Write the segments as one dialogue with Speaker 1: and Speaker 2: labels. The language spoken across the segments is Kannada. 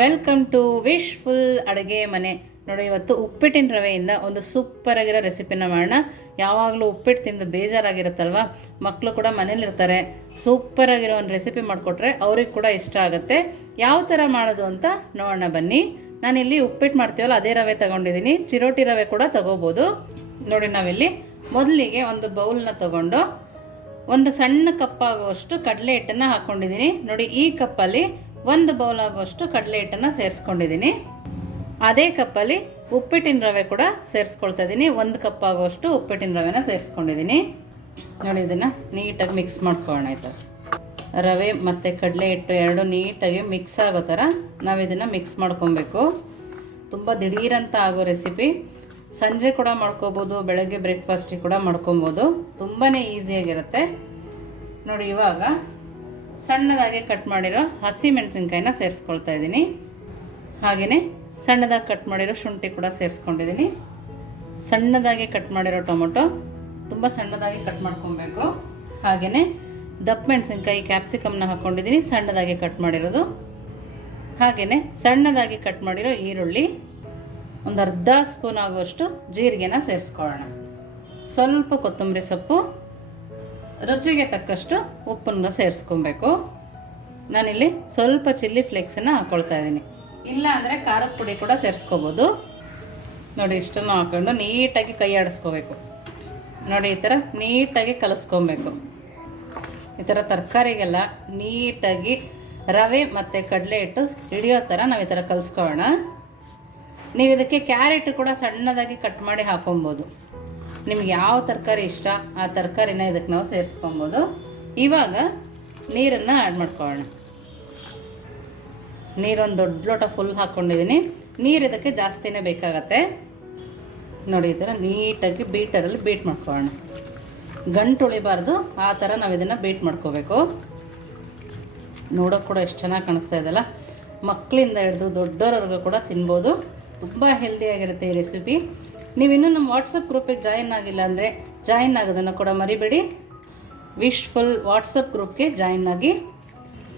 Speaker 1: ವೆಲ್ಕಮ್ ಟು ವಿಶ್ ಫುಲ್ ಅಡುಗೆ ಮನೆ. ನೋಡಿ, ಇವತ್ತು ಉಪ್ಪಿಟ್ಟಿನ ರವೆಯಿಂದ ಒಂದು ಸೂಪರ್ ಆಗಿರೋ ರೆಸಿಪಿನ ಮಾಡೋಣ. ಯಾವಾಗಲೂ ಉಪ್ಪಿಟ್ಟು ತಿಂದು ಬೇಜಾರಾಗಿರುತ್ತಲ್ವ? ಮಕ್ಕಳು ಕೂಡ ಮನೇಲಿರ್ತಾರೆ. ಸೂಪರ್ ಆಗಿರೋ ಒಂದು ರೆಸಿಪಿ ಮಾಡಿಕೊಟ್ರೆ ಅವ್ರಿಗೆ ಕೂಡ ಇಷ್ಟ ಆಗುತ್ತೆ. ಯಾವ ಥರ ಮಾಡೋದು ಅಂತ ನೋಡೋಣ, ಬನ್ನಿ. ನಾನಿಲ್ಲಿ ಉಪ್ಪಿಟ್ಟು ಮಾಡ್ತೀವಲ್ಲ, ಅದೇ ರವೆ ತಗೊಂಡಿದ್ದೀನಿ. ಚಿರೋಟಿ ರವೆ ಕೂಡ ತಗೋಬೋದು. ನೋಡಿ, ನಾವಿಲ್ಲಿ ಮೊದಲಿಗೆ ಒಂದು ಬೌಲ್ನ ತಗೊಂಡು ಒಂದು ಸಣ್ಣ ಕಪ್ಪಾಗುವಷ್ಟು ಕಡಲೆ ಹಿಟ್ಟನ್ನು ಹಾಕ್ಕೊಂಡಿದ್ದೀನಿ ನೋಡಿ, ಈ ಕಪ್ಪಲ್ಲಿ ಒಂದು ಬೌಲ್ ಆಗುವಷ್ಟು ಕಡಲೆ ಹಿಟ್ಟನ್ನು ಸೇರಿಸ್ಕೊಂಡಿದ್ದೀನಿ. ಅದೇ ಕಪ್ಪಲ್ಲಿ ಉಪ್ಪಿಟ್ಟಿನ ರವೆ ಕೂಡ ಸೇರಿಸ್ಕೊಳ್ತಾ ಇದ್ದೀನಿ ಒಂದು ಕಪ್ ಆಗುವಷ್ಟು ಉಪ್ಪಿಟ್ಟಿನ ರವೆನ ಸೇರಿಸ್ಕೊಂಡಿದ್ದೀನಿ ನೋಡಿ ಇದನ್ನು ನೀಟಾಗಿ ಮಿಕ್ಸ್ ಮಾಡ್ಕೊಳ್ಳೋಣ ಇದು ರವೆ ಮತ್ತು ಕಡಲೆ ಹಿಟ್ಟು ಎರಡು ನೀಟಾಗಿ ಮಿಕ್ಸ್ ಆಗೋ ಥರ ನಾವು ಇದನ್ನು ಮಿಕ್ಸ್ ಮಾಡ್ಕೊಬೇಕು. ತುಂಬ ದಿಢೀರಂತ ಆಗೋ ರೆಸಿಪಿ ಸಂಜೆ ಕೂಡ ಮಾಡ್ಕೋಬೋದು, ಬೆಳಗ್ಗೆ ಬ್ರೇಕ್ಫಾಸ್ಟಿಗೆ ಕೂಡ ಮಾಡ್ಕೊಬೋದು. ತುಂಬಾ ಈಸಿಯಾಗಿರುತ್ತೆ ನೋಡಿ ಇವಾಗ ಸಣ್ಣದಾಗಿ ಕಟ್ ಮಾಡಿರೋ ಹಸಿ ಮೆಣಸಿನ್ಕಾಯಿನ ಸೇರಿಸ್ಕೊಳ್ತಾ ಇದ್ದೀನಿ. ಹಾಗೆಯೇ ಸಣ್ಣದಾಗಿ ಕಟ್ ಮಾಡಿರೋ ಶುಂಠಿ ಕೂಡ ಸೇರಿಸ್ಕೊಂಡಿದ್ದೀನಿ. ಸಣ್ಣದಾಗಿ ಕಟ್ ಮಾಡಿರೋ ಟೊಮೊಟೊ ತುಂಬ ಸಣ್ಣದಾಗಿ ಕಟ್ ಮಾಡ್ಕೊಬೇಕು. ಹಾಗೆಯೇ ದಪ್ಪ ಮೆಣಸಿನ್ಕಾಯಿ ಕ್ಯಾಪ್ಸಿಕಮ್ನ ಹಾಕ್ಕೊಂಡಿದ್ದೀನಿ ಸಣ್ಣದಾಗಿ ಕಟ್ ಮಾಡಿರೋದು. ಹಾಗೆಯೇ ಸಣ್ಣದಾಗಿ ಕಟ್ ಮಾಡಿರೋ ಈರುಳ್ಳಿ ಒಂದು ಅರ್ಧ ಸ್ಪೂನ್ ಆಗುವಷ್ಟು ಜೀರಿಗೆನ ಸೇರಿಸ್ಕೊಳ್ಳೋಣ. ಸ್ವಲ್ಪ ಕೊತ್ತಂಬರಿ ಸೊಪ್ಪು ರುಚಿಗೆ ತಕ್ಕಷ್ಟು ಉಪ್ಪನ್ನು ಸೇರಿಸ್ಕೊಬೇಕು. ನಾನಿಲ್ಲಿ ಸ್ವಲ್ಪ ಚಿಲ್ಲಿ ಫ್ಲೇಕ್ಸನ್ನು ಹಾಕ್ಕೊಳ್ತಾ ಇದ್ದೀನಿ. ಇಲ್ಲ ಅಂದರೆ ಖಾರದ ಪುಡಿ ಕೂಡ ಸೇರಿಸ್ಕೋಬೋದು. ನೋಡಿ, ಇಷ್ಟನ್ನು ಹಾಕ್ಕೊಂಡು ನೀಟಾಗಿ ಕೈ ಆಡಿಸ್ಕೋಬೇಕು. ನೋಡಿ, ಈ ಥರ ನೀಟಾಗಿ ಕಲಸ್ಕೊಬೇಕು. ಈ ಥರ ತರಕಾರಿಗೆಲ್ಲ ನೀಟಾಗಿ ರವೆ ಮತ್ತು ಕಡಲೆ ಹಿಟ್ಟು ಹಿಡಿಯೋ ಥರ ನಾವು ಈ ಥರ ಕಲಿಸ್ಕೊಳ್ಳೋಣ. ನೀವು ಇದಕ್ಕೆ ಕ್ಯಾರೆಟ್ ಕೂಡ ಸಣ್ಣದಾಗಿ ಕಟ್ ಮಾಡಿ ಹಾಕೊಬೋದು. ನಿಮ್ಗೆ ಯಾವ ತರಕಾರಿ ಇಷ್ಟ, ಆ ತರಕಾರಿನ ಇದಕ್ಕೆ ನಾವು ಸೇರಿಸ್ಕೊಬೋದು. ಇವಾಗ ನೀರನ್ನು ಆ್ಯಡ್ ಮಾಡ್ಕೊಳ್ಳೋಣ. ನೀರೊಂದು ದೊಡ್ಡ ಲೋಟ ಫುಲ್ ಹಾಕ್ಕೊಂಡಿದ್ದೀನಿ ನೀರು ಇದಕ್ಕೆ ಜಾಸ್ತಿನೇ ಬೇಕಾಗತ್ತೆ. ನೋಡಿ, ಈ ಥರ ನೀಟಾಗಿ ಬೀಟರಲ್ಲಿ ಬೀಟ್ ಮಾಡ್ಕೊಳ್ಳೋಣ. ಗಂಟು ಉಳಿಬಾರ್ದು, ಆ ಥರ ನಾವು ಇದನ್ನು ಬೀಟ್ ಮಾಡ್ಕೋಬೇಕು. ನೋಡೋಕೆ ಕೂಡ ಎಷ್ಟು ಚೆನ್ನಾಗಿ ಕಾಣಿಸ್ತಾ ಇದೆಯಲ್ಲ? ಮಕ್ಕಳಿಂದ ಹಿಡಿದು ದೊಡ್ಡೋರವ್ರಿಗೂ ಕೂಡ ತಿನ್ಬೋದು. ತುಂಬ ಹೆಲ್ದಿಯಾಗಿರುತ್ತೆ ಈ ರೆಸಿಪಿ ನೀವಿನ್ನೂ ನಮ್ಮ ವಾಟ್ಸಪ್ ಗ್ರೂಪಿಗೆ ಜಾಯಿನ್ ಆಗಿಲ್ಲ ಅಂದರೆ ಜಾಯಿನ್ ಆಗೋದನ್ನು ಕೂಡ ಮರಿಬೇಡಿ. ವಿಶ್ ಫುಲ್ ವಾಟ್ಸಪ್ ಗ್ರೂಪ್ಗೆ ಜಾಯಿನ್ ಆಗಿ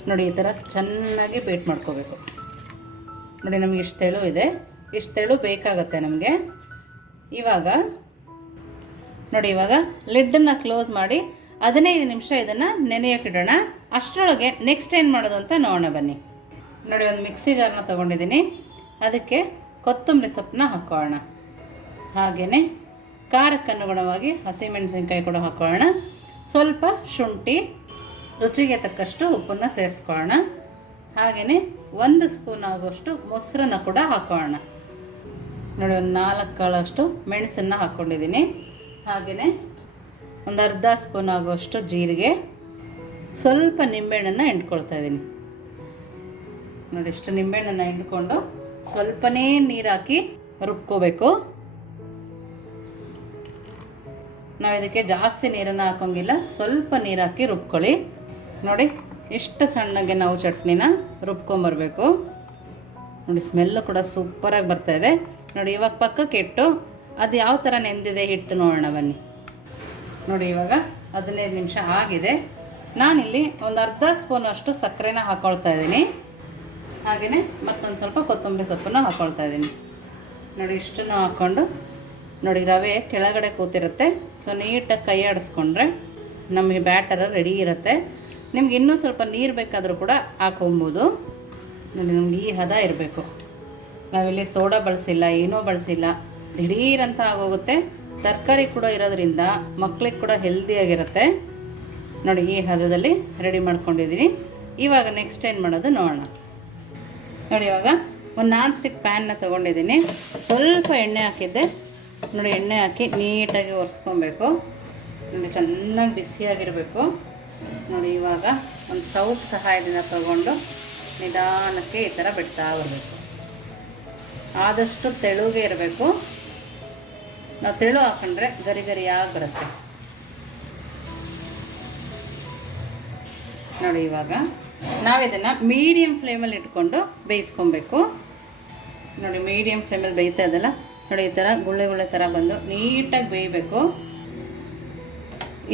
Speaker 1: ನೋಡಿ ಈ ಥರ ಚೆನ್ನಾಗಿ ಬೇಟ್ ಮಾಡ್ಕೋಬೇಕು. ನೋಡಿ ನಮಗೆ ಇಷ್ಟು ತೆಳು ಇದೆ. ಇಷ್ಟು ತೆಳು ಬೇಕಾಗತ್ತೆ ನಮಗೆ. ಇವಾಗ ನೋಡಿ ಇವಾಗ ಲಿಡ್ಡನ್ನು ಕ್ಲೋಸ್ ಮಾಡಿ ಹದಿನೈದು ನಿಮಿಷ ಇದನ್ನು ನೆನೆಯೋಕ್ಕಿಡೋಣ ಅಷ್ಟರೊಳಗೆ ನೆಕ್ಸ್ಟ್ ಏನು ಮಾಡೋದು ಅಂತ ನೋಡೋಣ ಬನ್ನಿ. ನೋಡಿ ಒಂದು ಮಿಕ್ಸಿ ಜಾರನ್ನ ತೊಗೊಂಡಿದ್ದೀನಿ. ಅದಕ್ಕೆ ಕೊತ್ತಂಬರಿ ಸೊಪ್ಪನ್ನ ಹಾಕ್ಕೊಳ್ಳೋಣ ಹಾಗೆಯೇ ಖಾರಕ್ಕೆ ಅನುಗುಣವಾಗಿ ಹಸಿಮೆಣಸಿನ್ಕಾಯಿ ಕೂಡ ಹಾಕ್ಕೊಳ್ಳೋಣ ಸ್ವಲ್ಪ ಶುಂಠಿ, ರುಚಿಗೆ ತಕ್ಕಷ್ಟು ಉಪ್ಪನ್ನು ಸೇರಿಸ್ಕೊಳ್ಳೋಣ. ಹಾಗೆಯೇ ಒಂದು ಸ್ಪೂನ್ ಆಗೋಷ್ಟು ಮೊಸರನ್ನ ಕೂಡ ಹಾಕ್ಕೊಳ್ಳೋಣ ನೋಡಿ, ಒಂದು ನಾಲ್ಕು ಕಾಳಷ್ಟು ಮೆಣಸನ್ನು ಹಾಕ್ಕೊಂಡಿದ್ದೀನಿ ಹಾಗೆಯೇ ಒಂದು ಅರ್ಧ ಸ್ಪೂನ್ ಆಗೋಷ್ಟು ಜೀರಿಗೆ. ಸ್ವಲ್ಪ ನಿಂಬೆಹಣ್ಣನ್ನು ಹಿಂಡ್ಕೊಳ್ತಾ ಇದ್ದೀನಿ. ನೋಡಿ, ಇಷ್ಟು ನಿಂಬೆಹಣ್ಣನ್ನು ಹಿಂಡ್ಕೊಂಡು ಸ್ವಲ್ಪನೇ ನೀರು ಹಾಕಿ ರುಬ್ಕೋಬೇಕು. ನಾವು ಇದಕ್ಕೆ ಜಾಸ್ತಿ ನೀರನ್ನು ಹಾಕೋಂಗಿಲ್ಲ. ಸ್ವಲ್ಪ ನೀರು ಹಾಕಿ ರುಬ್ಕೊಳ್ಳಿ. ನೋಡಿ, ಇಷ್ಟು ಸಣ್ಣಗೆ ನಾವು ಚಟ್ನಿನ ರುಬ್ಕೊಂಬರ್ಬೇಕು. ನೋಡಿ ಸ್ಮೆಲ್ಲು ಕೂಡ ಸೂಪರಾಗಿ ಬರ್ತಾಯಿದೆ ನೋಡಿ, ಇವಾಗ ಪಕ್ಕಕ್ಕೆ ಇಟ್ಟು ಅದು ಯಾವ ಥರ ನೆಂದಿದೆ ಹಿಟ್ಟು ನೋಡೋಣ ಬನ್ನಿ. ನೋಡಿ, ಇವಾಗ ಹದಿನೈದು ನಿಮಿಷ ಆಗಿದೆ. ನಾನಿಲ್ಲಿ ಒಂದು ಅರ್ಧ ಸ್ಪೂನ್ ಅಷ್ಟು ಸಕ್ಕರೆನ ಹಾಕ್ಕೊಳ್ತಾ ಇದ್ದೀನಿ. ಹಾಗೆಯೇ ಮತ್ತೊಂದು ಸ್ವಲ್ಪ ಕೊತ್ತಂಬರಿ ಸೊಪ್ಪನ್ನು ಹಾಕ್ಕೊಳ್ತಾ ಇದ್ದೀನಿ. ನೋಡಿ, ಇಷ್ಟನ್ನು ಹಾಕ್ಕೊಂಡು ನೋಡಿ, ರವೆ ಕೆಳಗಡೆ ಕೂತಿರುತ್ತೆ. ಸೊ ನೀಟಾಗಿ ಕೈ ಆಡಿಸ್ಕೊಂಡ್ರೆ ನಮಗೆ ಬ್ಯಾಟರ್ ರೆಡಿ ಇರುತ್ತೆ. ನಿಮ್ಗೆ ಇನ್ನೂ ಸ್ವಲ್ಪ ನೀರು ಬೇಕಾದರೂ ಕೂಡ ಹಾಕೊಬೋದು. ನೋಡಿ, ನಮ್ಗೆ ಈ ಹದ ಇರಬೇಕು. ನಾವಿಲ್ಲಿ ಸೋಡಾ ಬಳಸಿಲ್ಲ, ಏನೂ ಬಳಸಿಲ್ಲ. ದಿಢೀರಂತ ಆಗೋಗುತ್ತೆ. ತರಕಾರಿ ಕೂಡ ಇರೋದ್ರಿಂದ ಮಕ್ಳಿಗೆ ಕೂಡ ಹೆಲ್ದಿಯಾಗಿರುತ್ತೆ ನೋಡಿ, ಈ ಹದದಲ್ಲಿ ರೆಡಿ ಮಾಡ್ಕೊಂಡಿದ್ದೀನಿ. ಇವಾಗ ನೆಕ್ಸ್ಟ್ ಏನು ಮಾಡೋದು ನೋಡೋಣ. ನೋಡಿ, ಇವಾಗ ಒಂದು ನಾನ್ ಸ್ಟಿಕ್ ಪ್ಯಾನ್ನ ತೊಗೊಂಡಿದ್ದೀನಿ. ಸ್ವಲ್ಪ ಎಣ್ಣೆ ಹಾಕಿದ್ದೆ. ನೋಡಿ ಎಣ್ಣೆ ಹಾಕಿ ನೀಟಾಗಿ ಒರೆಸ್ಕೊಬೇಕು. ನೋಡಿ ಚೆನ್ನಾಗಿ ಬಿಸಿಯಾಗಿರಬೇಕು. ನೋಡಿ ಇವಾಗ ಒಂದು ಸೌಟ್ ಸಹಾಯದಿಂದ ತಗೊಂಡು ನಿಧಾನಕ್ಕೆ ಈ ಥರ ಬಿಡ್ತಾ ಬರಬೇಕು. ಆದಷ್ಟು ತೆಳುಗೆ ಇರಬೇಕು. ನಾವು ತೆಳು ಹಾಕೊಂಡ್ರೆ ಗರಿ ಗರಿಯಾಗಿ ಬರುತ್ತೆ. ನೋಡಿ ಇವಾಗ ನಾವಿದನ್ನು ಮೀಡಿಯಮ್ ಫ್ಲೇಮಲ್ಲಿ ಇಟ್ಕೊಂಡು ಬೇಯಿಸ್ಕೊಬೇಕು. ನೋಡಿ ಮೀಡಿಯಮ್ ಫ್ಲೇಮಲ್ಲಿ ಬೇಯ್ತಾ ಇದಲ್ಲ ನೋಡಿ, ಈ ಥರ ಗುಳ್ಳೆ ಗುಳ್ಳೆ ಥರ ಬಂದು ನೀಟಾಗಿ ಬೇಯಬೇಕು.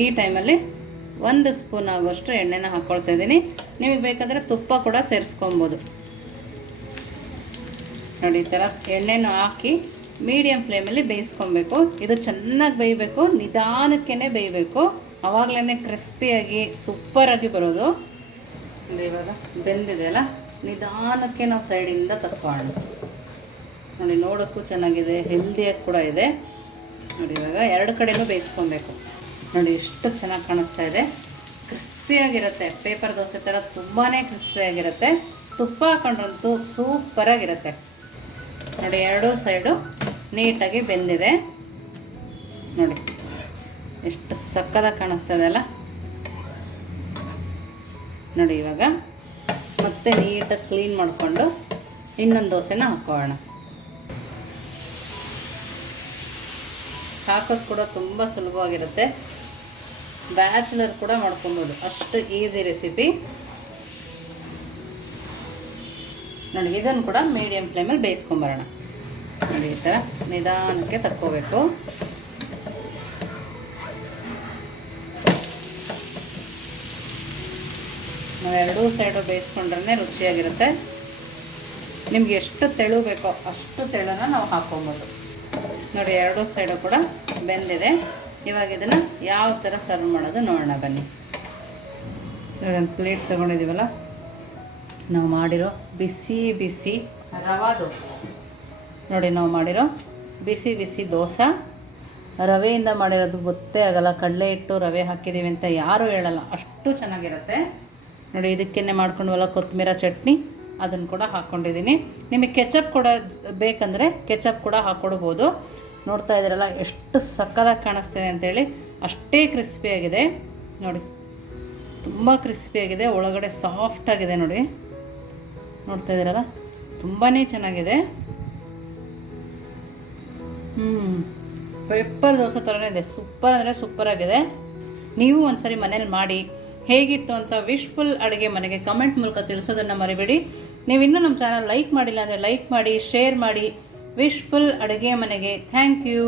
Speaker 1: ಈ ಟೈಮಲ್ಲಿ ಒಂದು ಸ್ಪೂನ್ ಆಗುವಷ್ಟು ಎಣ್ಣೆನ ಹಾಕ್ಕೊಳ್ತಾ ಇದ್ದೀನಿ. ನಿಮಗೆ ಬೇಕಾದರೆ ತುಪ್ಪ ಕೂಡ ಸೇರಿಸ್ಕೊಬೋದು. ನೋಡಿ, ಈ ಥರ ಎಣ್ಣೆನೂ ಹಾಕಿ ಮೀಡಿಯಮ್ ಫ್ಲೇಮಲ್ಲಿ ಬೇಯಿಸ್ಕೊಬೇಕು. ಇದು ಚೆನ್ನಾಗಿ ಬೇಯಬೇಕು ನಿಧಾನಕ್ಕೇ ಬೇಯಬೇಕು. ಆವಾಗಲೇ ಕ್ರಿಸ್ಪಿಯಾಗಿ ಸೂಪರಾಗಿ ಬರೋದು. ಇವಾಗ ಬೆಂದಿದೆ ಅಲ್ಲ? ನಿಧಾನಕ್ಕೆ ನಾವು ಸೈಡಿಂದ ತಕ್ಕೊಳ್ಳೋಣ ನೋಡಿ, ನೋಡೋಕ್ಕೂ ಚೆನ್ನಾಗಿದೆ ಹೆಲ್ದಿಯಾಗಿ ಕೂಡ ಇದೆ. ನೋಡಿ, ಇವಾಗ ಎರಡು ಕಡೆಯೂ ಬೇಯಿಸ್ಕೊಬೇಕು. ನೋಡಿ, ಎಷ್ಟು ಚೆನ್ನಾಗಿ ಕಾಣಿಸ್ತಾ ಇದೆ. ಕ್ರಿಸ್ಪಿಯಾಗಿರುತ್ತೆ ಪೇಪರ್ ದೋಸೆ ಥರ ತುಂಬಾ ಕ್ರಿಸ್ಪಿಯಾಗಿರುತ್ತೆ ತುಪ್ಪ ಹಾಕೊಂಡ್ರಂತೂ ಸೂಪರಾಗಿರುತ್ತೆ ನೋಡಿ, ಎರಡೂ ಸೈಡು ನೀಟಾಗಿ ಬೆಂದಿದೆ. ನೋಡಿ, ಎಷ್ಟು ಸಕ್ಕದಾಗಿ ಕಾಣಿಸ್ತಾ ಇದೆ ಅಲ್ಲ? ನೋಡಿ, ಇವಾಗ ಮತ್ತೆ ನೀಟಾಗಿ ಕ್ಲೀನ್ ಮಾಡಿಕೊಂಡು ಇನ್ನೊಂದು ದೋಸೆನ ಹಾಕೋಣ ಹಾಕೋದು ಕೂಡ ತುಂಬ ಸುಲಭವಾಗಿರುತ್ತೆ. ಬ್ಯಾಚುಲರ್ ಕೂಡ ಮಾಡ್ಕೊಬೋದು. ಅಷ್ಟು ಈಸಿ ರೆಸಿಪಿ ನೋಡಿ, ಇದನ್ನು ಕೂಡ ಮೀಡಿಯಮ್ ಫ್ಲೇಮಲ್ಲಿ ಬೇಯಿಸ್ಕೊಂಬರೋಣ. ನೋಡಿ, ಈ ಥರ ನಿಧಾನಕ್ಕೆ ತಕ್ಕೋಬೇಕು. ನಾವು ಎರಡೂ ಸೈಡು ಬೇಯಿಸ್ಕೊಂಡ್ರೆ ರುಚಿಯಾಗಿರುತ್ತೆ. ನಿಮ್ಗೆ ಎಷ್ಟು ತೆಳು ಬೇಕೋ ಅಷ್ಟು ತೆಳನ ನಾವು ಹಾಕ್ಕೊಬೋದು. ನೋಡಿ, ಎರಡೂ ಸೈಡು ಕೂಡ ಬೆಂದಿದೆ. ಇವಾಗ ಇದನ್ನು ಯಾವ ಥರ ಸರ್ವ್ ಮಾಡೋದು ನೋಡೋಣ, ಬನ್ನಿ. ನೋಡಿ, ಒಂದು ಪ್ಲೇಟ್ ತೊಗೊಂಡಿದ್ದೀವಲ್ಲ ನಾವು ಮಾಡಿರೋ ಬಿಸಿ ಬಿಸಿ ರವಾ ದೋಸೆ. ನೋಡಿ, ನಾವು ಮಾಡಿರೋ ಬಿಸಿ ಬಿಸಿ ದೋಸೆ. ರವೆಯಿಂದ ಮಾಡಿರೋದು ಗೊತ್ತೇ ಆಗಲ್ಲ. ಕಡಲೆ ಹಿಟ್ಟು, ರವೆ ಹಾಕಿದ್ದೀವಿ ಅಂತ ಯಾರೂ ಹೇಳಲ್ಲ. ಅಷ್ಟು ಚೆನ್ನಾಗಿರುತ್ತೆ. ನೋಡಿ, ಇದಕ್ಕೇನೆ ಮಾಡ್ಕೊಂಡ್ವಲ್ಲ ಕೊತ್ತಂಬರಿ ಚಟ್ನಿ. ಅದನ್ನು ಕೂಡ ಹಾಕ್ಕೊಂಡಿದ್ದೀನಿ ನಿಮಗೆ ಕೆಚಪ್ ಕೂಡ ಬೇಕಂದರೆ ಕೆಚಪ್ ಕೂಡ ಹಾಕ್ಕೊಡ್ಬೋದು ನೋಡ್ತಾ ಇದ್ದೀರಲ್ಲ, ಎಷ್ಟು ಸಕ್ಕದಾಗಿ ಕಾಣಿಸ್ತಿದೆ ಅಂತೇಳಿ. ಅಷ್ಟೇ ಕ್ರಿಸ್ಪಿಯಾಗಿದೆ ನೋಡಿ, ತುಂಬ ಕ್ರಿಸ್ಪಿಯಾಗಿದೆ ಒಳಗಡೆ ಸಾಫ್ಟಾಗಿದೆ ನೋಡಿ. ನೋಡ್ತಾ ಇದ್ದೀರಲ್ಲ ತುಂಬಾ ಚೆನ್ನಾಗಿದೆ. ಹ್ಞೂ ಪೆಪ್ಪರ್ ದೋಸೆ ಥರನೇ ಇದೆ. ಸೂಪರ್ ಅಂದರೆ ಸೂಪರಾಗಿದೆ ನೀವು ಒಂದ್ಸರಿ ಮನೇಲಿ ಮಾಡಿ, ಹೇಗಿತ್ತು ಅಂತ ವಿಶ್ಫುಲ್ ಅಡುಗೆ ಮನೆಗೆ ಕಮೆಂಟ್ ಮೂಲಕ ತಿಳಿಸೋದನ್ನು ಮರಿಬೇಡಿ. ನೀವು ಇನ್ನೂ ನಮ್ಮ ಚಾನಲ್ ಲೈಕ್ ಮಾಡಿಲ್ಲ ಅಂದರೆ ಲೈಕ್ ಮಾಡಿ ಶೇರ್ ಮಾಡಿ. ವಿಶ್ಫುಲ್ ಅಡುಗೆ ಮನೆಗೆ ಥ್ಯಾಂಕ್ ಯು